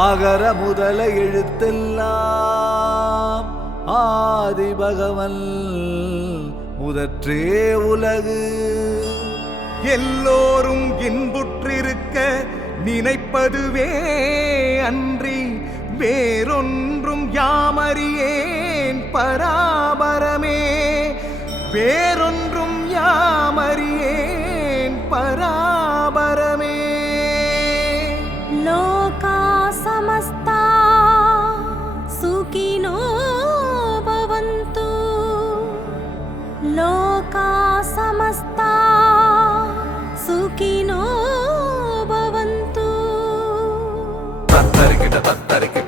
அகர முதல எழுத்தெல்லாம் ஆதிபகவன் முதற்றே உலகு. எல்லோரும் இன்புற்றிருக்க நினைப்பதுவே அன்றி வேறொன்றும் யாமறியேன் பராபரமே. வேறொன்றும் யாமறியேன் பரா கிட்ட தத்தரைக்கு